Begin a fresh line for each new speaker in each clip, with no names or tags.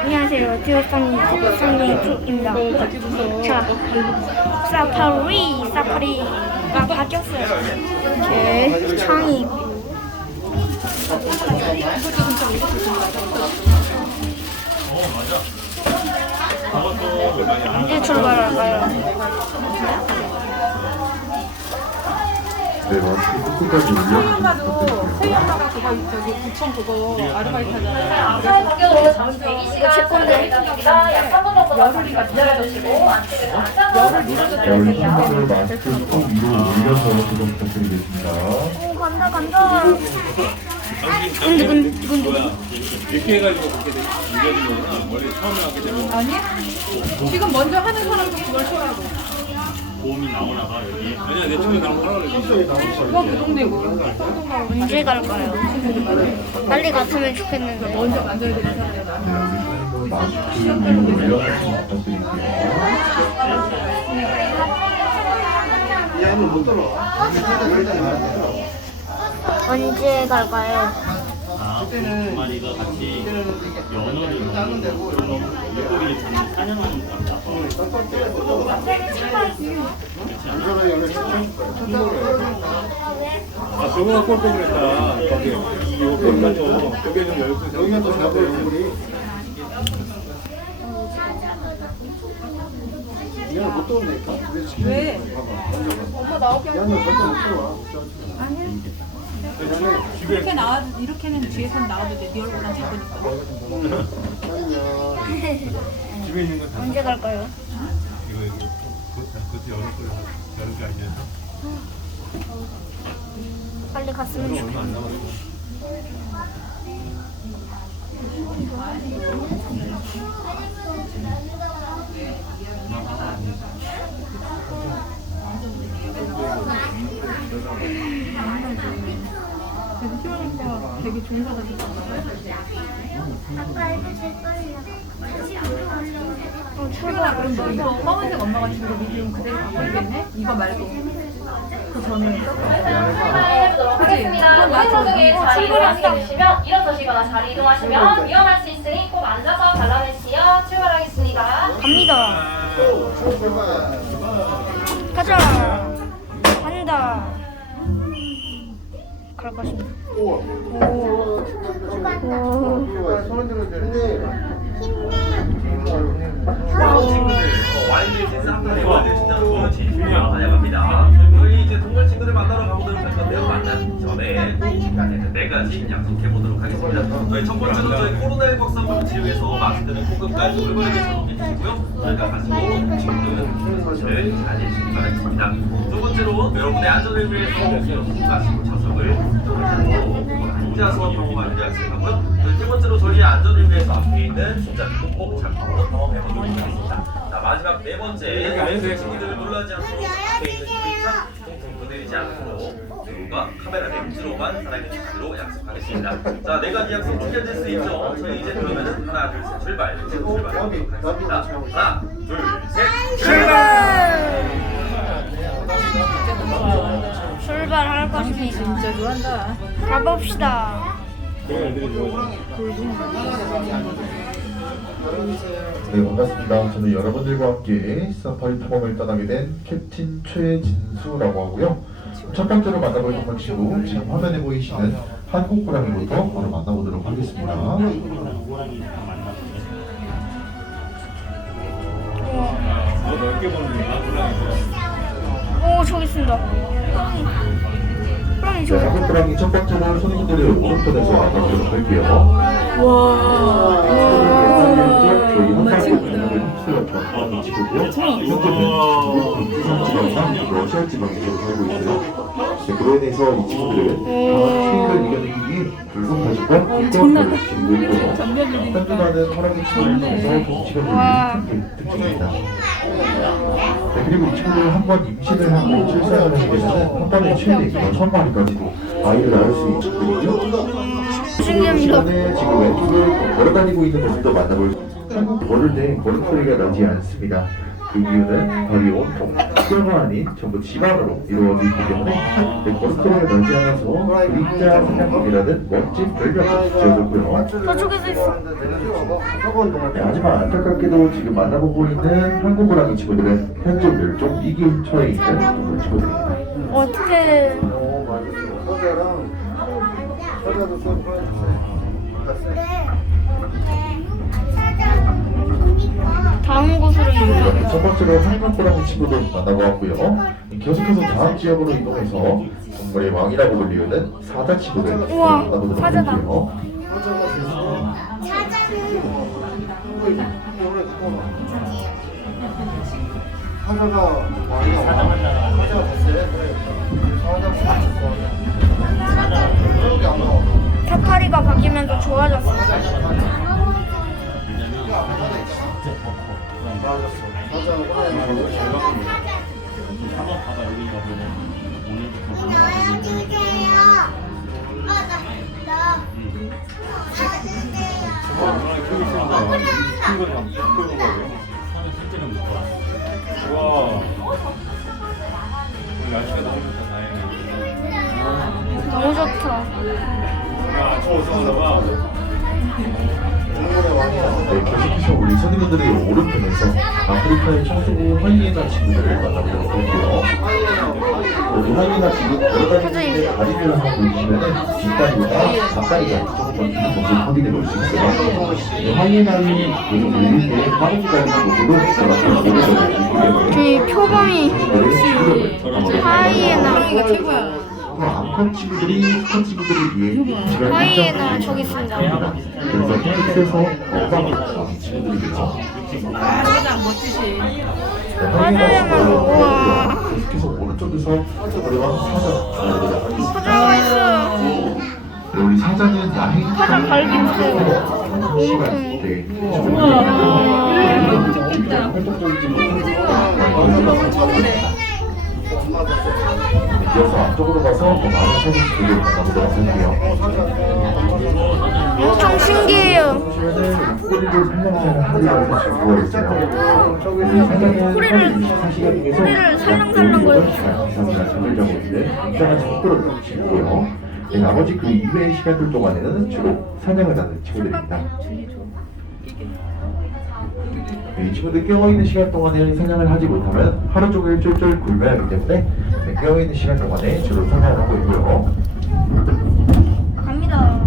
안녕하세요. 듀오상님, 듀오상님 툭입니다. 자, 사파리, 사파리가 바뀌었어요. 이렇게 창이 언제 출발할까요?
네, 마스크 끝까지 올려.
엄마도 세희 엄마가 그거 저기 구청 그거 아르바이트 하잖아요.
이거 제 건데.
열흘이가 기다려주시고 열흘 미뤄서
여러분 친구들 마스크 꼭 위로 올려서 구독 부탁드리겠습니다.
오, 간다, 간다.
이렇게 해가지고 그렇게 되- 이겨진 거구나. 원래 처음에 하게 되면
아니? 지금 먼저 하는 사람도 그걸 하라고.
보험이 나오나 봐 여기. 아니야 내 친구 그럼 하라고 그.
언제 갈까요? 빨리 갔으면 좋겠는데. 언제 갈까요?
아, 두 마리가 같이 연어를 물고기를 잡는 사냥하는 거 같다. 아, 저거가 꼴꼴 그랬다. 거기. 이거 꼴꼴 좀. 여기 좀 열고. 여기가 또 잡아요.
왜? 엄마 나오게 이렇게 나와 이렇게는 뒤에선 나와도 돼. 네 얼굴만 작으니까.
집에 있는 거다
언제 갈까요?
이거 이거. 그때 열을 거 열을 게 아니야.
빨리 갔으면 좋겠는데.
얼마 안 남았어.
그래서 키우니까 되게 좋은 사람이잖아.
어, 출발.
그럼 너 이거 검은색 엄마가 준 거 미디움 그대로 갖고 있겠네? 이거 말고. 그 전에? 그건 맞아.
중에 자리 이동하시게 되시면 일어서시거나 자리 이동하시면 위험할 수 있으니 꼭 앉아서 관람해주시어 출발하겠습니다.
갑니다. 가자. 간다. 갈 것입니다. 오. 오.
좋은 진심으로 환영합니다. 저희 이제 동물 친구들 만나러 가보도록 할 건데요. 만나기 전에 지금까지 네 가지 약속해 보도록 하겠습니다. 저희 첫 번째로 저희 코로나19 확산을 치료해서 마스크는 코끝까지 올바르게 착용해 주시고요. 저희가 가지고 친구들은 사실을 잘 해주시기 바라겠습니다. 두 번째로 여러분의 안전을 위해서 좌석을 잡고 앉아서 경험하기로 약속하고요. 저희 세 번째로 저희의 안전을 위해서 앞에 있는 손잡이도 꼭 잡고 경험해 보도록 하겠습니다. 자 마지막 네 번째 친구들을 놀라지 않도록 앞에 있는 유리창 퉁퉁 건드리지 않도록 누가 카메라 렌즈로만 살아계시기로 약속하겠습니다. 자네 가지 약속 지켜질 수 있죠? 저희 이제 그러면은 하나 둘셋 출발 이제 출발하도록 하겠습니다. 하나 둘셋
출발. 출발할 것입니다.
진짜 좋아한다.
가봅시다.
네, 반갑습니다. 저는 여러분들과 함께 사파리 탐험을 떠나게 된 캡틴 최진수라고 하고요. 첫 번째로 만나볼 동물 친구, 지금 화면에 보이시는 한국 고양이부터 바로 만나보도록 하겠습니다.
더 넓게 보는 거야.
오, 저기 있습니다. 호랑이
네,
저기.
한국 고양이 첫 번째로 손님들의 오른편에서 만나보도록 할게요. 저희 한국 고양이를 휩쓸어 전하는 친구고요. 현재는 중국 동주성 지방과 러시아 지방에서 살고 있어요. 네, 그로 인해서 이 친구들은 추위를 이겨내기 위해 붉은 바지과 두꺼운 지고 있고요. 현존하는 호랑이 친구를 통해서 동치가 보이는 특징입니다. 네, 그리고 이 친구들 한번 임신을 하고 출산을 하게 되면 한 번에 최대 6천마리까지도 아이를 낳을 수 있는 친구들이죠.
신기합니다.
시간에 지금 왼쪽을 걸어다니고 있는 모습도 만나볼 수 한국 걸을 때 걸음소리가 나지 않습니다. 그 이유는 거리온 뼈가 아닌 전부 지방으로 이루어지기 때문에 네, 넣지 않아서 그림자 사냥감이라는 멋진 별명을 지어줬고요.
저쪽에서 있어.
네, 하지만 안타깝게도 지금 만나보고 있는 한국 호랑이 친구들은 현재 멸종 위기에 처해 있는 동물 친구들입니다.
어떻게 다음 곳으로 이동.
이번에 첫 번째로 호랑이 친구들 만나보았고요. 계속해서 다음 지역으로 이동해서 동물의 왕이라고 불리우는 사자 친구들
우와,
만나보도록
사자다.
할게요.
사자가 많이 사자가 됐어요? 그래. 사자가 됐어. 여기 안 나와.
사파리가 바뀌면서 좋아졌어.
맞았어. 사자가
한번 봐봐 여기가 오늘부터 사는
아프리카의 청소부 하이에나 친구들을 만나보도록 할게요. 네, 하이에나 지금 걸어다니는데 다리를 하고 보시면은 뒷다리보다 앞다리가 조금 더긴 모습을 확인해 볼 수 있어요. 네, 하이에나는 요즘 물릴 때 빠르기다리는 모습으로 제가
이 표범이
때문에
하이에나.
호랑이가 최고야.
암컷 친구들이 큰 친구들을 위해
하이에나 저기 있습니다.
그래서 헬스에서 건강을 친구들이겠죠.
아, 사자 멋지시.
사자야말로 우와.
계속해서 오른쪽에서 우리가 사자
사자가 있어.
네, 우리 사자는 야행
사자 갈비뼈.
시간 되게 이어서 앞쪽으로 가서 더 많은 사진들을 만나보도록 할게요.
엄청 신기해요.
꼬리를 살랑살랑 하리라고 적어 있어요. 사자는
꼬리를-
24시간 중에서
꼬리를 살랑살랑 거려요.
굉장한. 네, 나머지 그 이외의 시간들 동안에는 주로 사냥을 하는 친구들입니다. 네, 이 친구들 깨어있는 시간 동안에 사냥을 하지 못하면 하루 종일 쫄쫄 굶어야 하기 때문에 네, 깨어있는 시간 동안에 주로 사냥을 하고 있고요.
갑니다.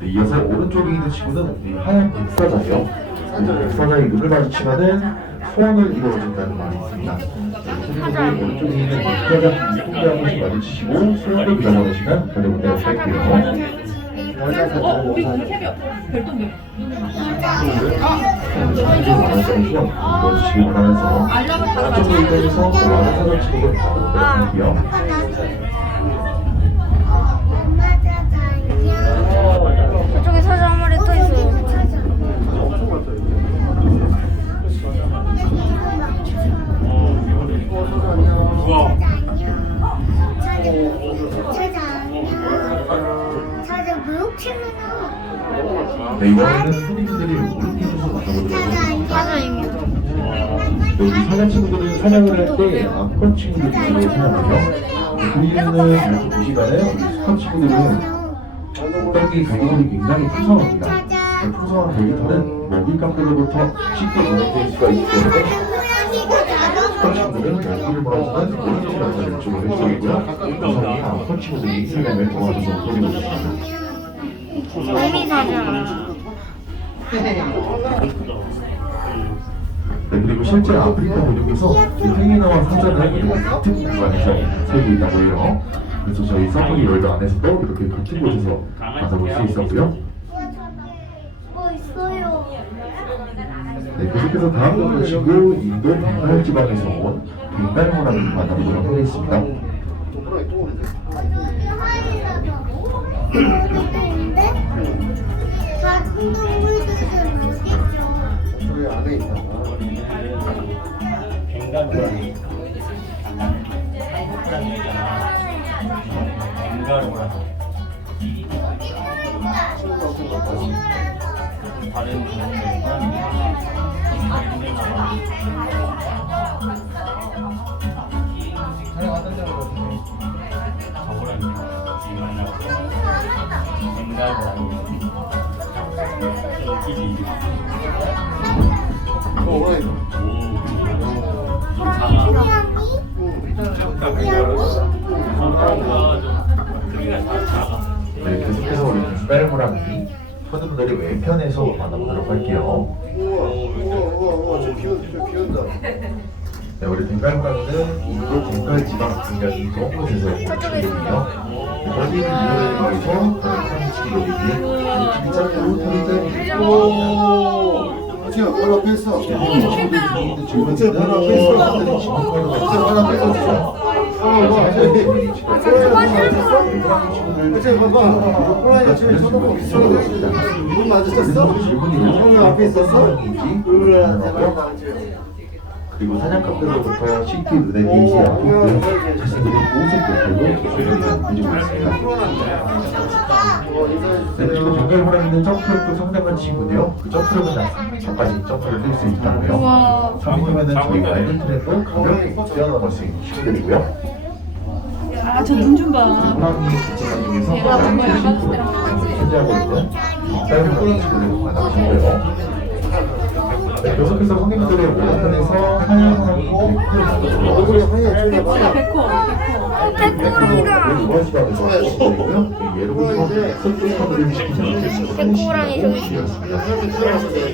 네, 이어서 오른쪽에 있는 친구는 이 하얀 백사자예요. 그 백사자의 눈을 마주치면은 소원을 이루어준다는 말이 있습니다. 네, 선생님들 오른쪽에 있는 백사자 공개 한 번씩 마주치시고 소원을 빌어보는 시간 가져보도록 할게요.
어, 우리 동생이 별똥별.
선생님들 원하시는 소원 이루어주시길 바라면서
알람을
좋아하는 사자 친구를 가보도록 할게요. 네, 이번에는 선생님들이 오른쪽에서 만나보도록 하겠습니다.
사자입니다.
네, 우리 사자 친구들은 사냥을 할때 암컷 친구들이 주로 사냥하죠. 그 이유는 이렇게 보시면은 우리 수컷 친구들은 엉덩이 갈기털이 굉장히 풍성합니다. 그 풍성한 갈기털은 먹이 깡패로부터 쉽게 보내질 수가 있기 때문에 수컷 친구들은 먹이를 몰아주는 오른쪽 남자를 주로 획득이고요. 구성이 암컷 친구들이 사냥을 도와줘서 뿌리고 있습니다. 그리고 실제 아프리카 대륙에서 이 팽이나와 사자는 같은 공간에서 살고 있다고 해요. 그래서 저희 사파리 월드 안에서도 이렇게 같은 곳에서 만나볼 수 있었고요. 네, 계속해서 다음 동물 친구 인도 벵갈 지방에서 온 벵갈호랑이 만나보도록 하겠습니다.
저기 안에
있잖아. 다른
네, 계속해서 우리 빈발무랑이 포드분들이 왼편에서 만나보도록 할게요.
우와, 우와, 우와, 우와, 저 비온, 저 비온다.
네, 우리 빈발무랑은 인도 빈발 지방 굉장히 좋은 곳에서 보시거든요. 거기 있는 이유에서 사진 찍기 진짜 좋은
오, 지금 바로 앞에 있어.
질문
진짜 바로 앞에 있어. 진짜 바로 앞에 있어. 그치, 봐봐. 호랑이가 지금 쳐다보고 있어. 눈 마주쳤어? 형이 앞에 있었어? 으아, 대박 나지.
그리고 사냥감들로부터 쉽게 눈에 띄지 않게끔 자신들의 보호색 배틀도 조심히 해주고 있습니다. 네, 그리고 정글 호랑이는 점프력도 상당한 친구인데요. 그 점프력은 한 3m까지 점프를 뛸 수 있다고요.
와.
3m면은 저희 말든 트랙도 가볍게 뛰어넘을 수 있는 친구들이고요.
아, 저 눈 좀 봐.
호랑이 개체들 중에서 가장 최신 프로그램을 현재하고 있는 빅달 호랑이 친구들을 만나보고요. 네, 계속해서 성인들의 오른편에서 하얀
봐봐.
백호, 백호.
백호 있어.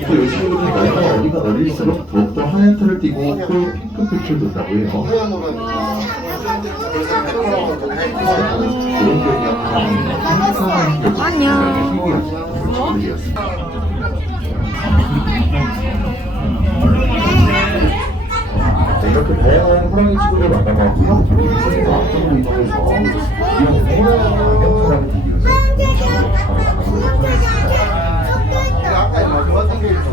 또 열심히 보니까 어디가 어릴수록 더욱더 하얀 털을 띠고 코에 핑크 빛을 돋다고 해요.
하얀 호랑이.
그런 기억이 항상
안녕.
네, 이렇게 다양한 호랑이 친구를 만나봤고요. 이곳에서 앞쪽으로 이동해서 이런 명사라는 비디오에서 바로 나가보도록 하겠습니다.
아까 이거 좋았던 게 있어.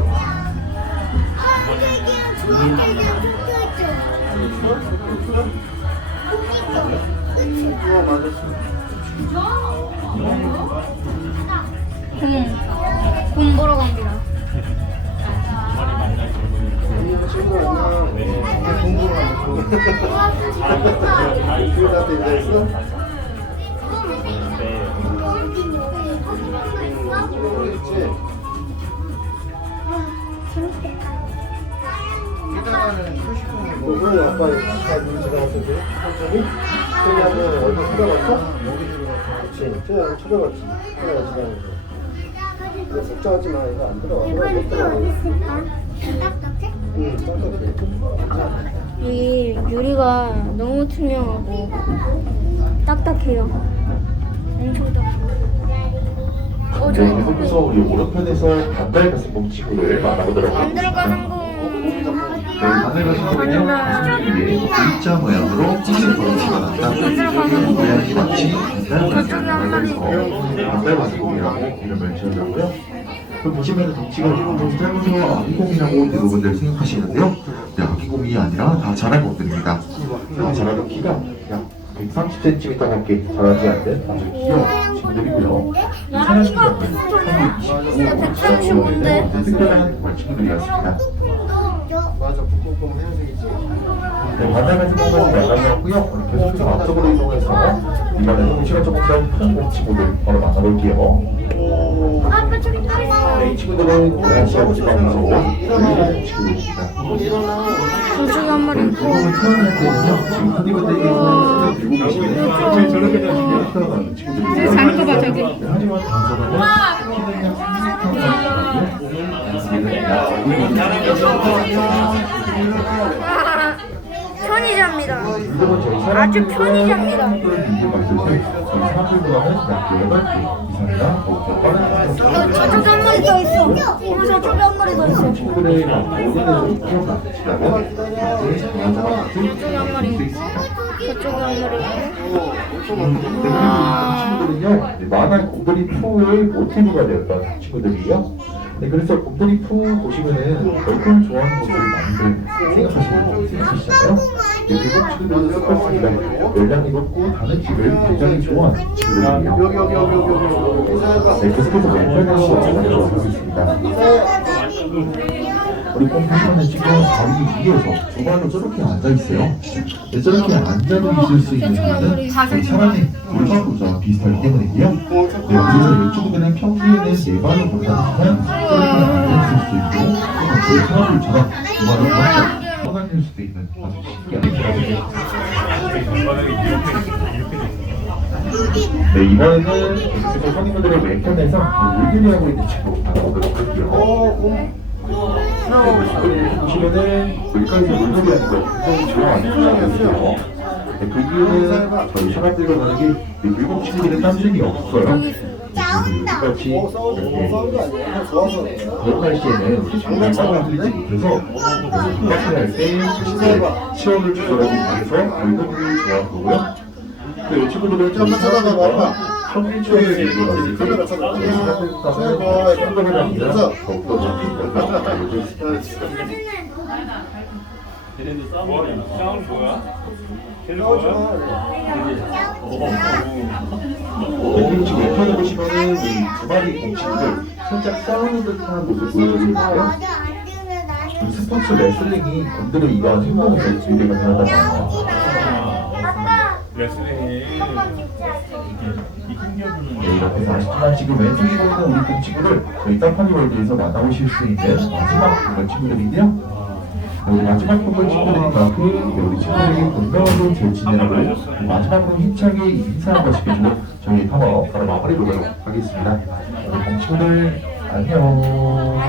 우와, 맞았어.
공, 공 보러 갑니다.
안녕, 친구들 안녕. 그렇지. 아빠 지나갔는데 천천히. 그러면 어디 찾아갔어? 그렇지. 저 찾아갔지. 이거 걱정하지 마. 이거
안또
들어가.
어디 있을까? 딱딱해?
응, 딱딱해.
이 유리가 너무 투명하고 딱딱해요. 엄청 딱딱해. 어,
네,
저
여기서 우리 오른편에서 반달 가슴 친구를 만나보도록 하겠습니다.
항공.
네, 반달 가슴은 가슴 위에 V자 모양으로 찢은 덩치가 난다. 모양이 마치 반달 가슴 모양에서 반달 가슴이라고 이름을 지었다고요. 그 보시면 덩치가 좀 짧아서 아기곰이라고 대부분들 생각하시는데요. 네, 아기곰이 아니라 다 자랄 것들입니다. 다 자라는 키가 약 130cm 밖에 자라지 않는 아주 귀여운 친구들이고요.
나랑 키가. 나 135인데.
특별한 친구들이었습니다.
맞아, 북극곰 하얀색이지.
네, 만나면서 끝까지 나가고요. 우리 계속해서 앞쪽으로 이동해서 이번에 동시가 조금 더큰 친구들 바로 만나볼게요.
아빠 저기 또 있어.
네, 이 친구들은 온 일본 친구들입니다.
일어나.
저쪽에 한 마리 있고.
대부분 태어날 때는요, 지금 큰이분들께서 들고 계시는 저렇게 태어나는 친구들이고요.
자는 거 봐, 저기.
네, 하지만 단서는 키는 약 33cm
아,
저희
아주 편의자입니다.
사람들보다는 약 8배 이상이나 더 빠른 속도로
어, 저쪽에 한 마리 더 있어. 어, 저쪽에 한 마리 더 있어. 저쪽에 한 마리 있고. 저쪽에 한 마리 있고.
네, 그리고 이 친구들은요 만화 곰돌이 푸의 모티브가 되었던 친구들이에요. 네, 그래서 곰돌이 푸 보시면은 얼굴 좋아하는 것들을 많이들 생각하시는 분들이 있으시잖아요. 네, 대부분 친구들은 똑같습니다. 열량이 높고 다느끼를 굉장히 좋아하는 친구들이에요.
여기, 여기, 여기, 여기, 여기.
네, 계속해서 왼편에서 만나보도록 하겠습니다. 우리 꼭 보시면 지금 다리 위에서 두 발로 저렇게 앉아 있어요. 네, 저렇게 앉아도 있을 수 있는 이유는 사람의 골반구조와 비슷하기 때문이고요. 네, 그래서 이쪽은 평소에는 네 발로 걸어다니면 저렇게 앉아 있을 수도 있고, 또 사람들처럼 두 발로 걸어 떠다닐 수도 있는 아주 신기한 네, 이번에는 계속해서 선임분들의 왼편에서 물들이 하고 있는 친구 나가보도록 할게요. 네, 보시면은 물가에서 물놀이 하는 거 굉장히 좋아하는. 네, 그 이유는 저희 사람들과 다르게 이 물고기들은 땀샘이 없어요. 똑같이
어,
그런 날씨에는 장난감을 들이지 못해서 물놀이 할때 시원을 조절하기 위해서 물고기를 좋아하고요. 그이 친구들은 좀
한번 찾아봐봐.
사람들과는 생각이 아니라 더욱더 있습니다.
걔네도 싸움이잖아.
싸움 뭐야? 걔는 뭐야?
지금 왼편에 보시면은 이두 마리 공치들 살짝 싸우는 듯한 모습 보여주고 있는데요. 이 스포츠 레슬링이 곰들의 이러한 행동에서 유래가 되었다고 합니다.
레슬링이
이 숨겨주는
네, 이렇게 해서 아쉽지만 지금 왼쪽에 보이는 우리 공치들을 저희 쌍파리 월드에서 만나보실 수 있는 마지막 동물 친구들인데요. 네, 우리 마지막 동물 친구들인 만큼 네, 우리 친구들에게 건강하게 잘 지내라고 마지막으로 힘차게 인사 한번 시켜주고 저희 탐험 바로 마무리 보도록 하겠습니다. 우리 공친구들 안녕.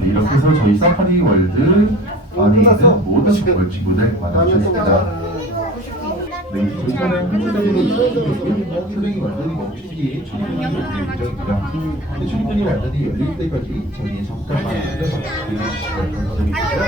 네, 이렇게 해서 저희 사파리 월드 안에 있는 모든 동물 친구들 만나주셨습니다. 네, 한국적으로 이루어지고 트랙이 완전히 출입문이 열릴 예정입니다. 근데 출입문이 완전히 열릴 때까지 저희 잠깐만 앉아서 기다려주시면 감사드리고요.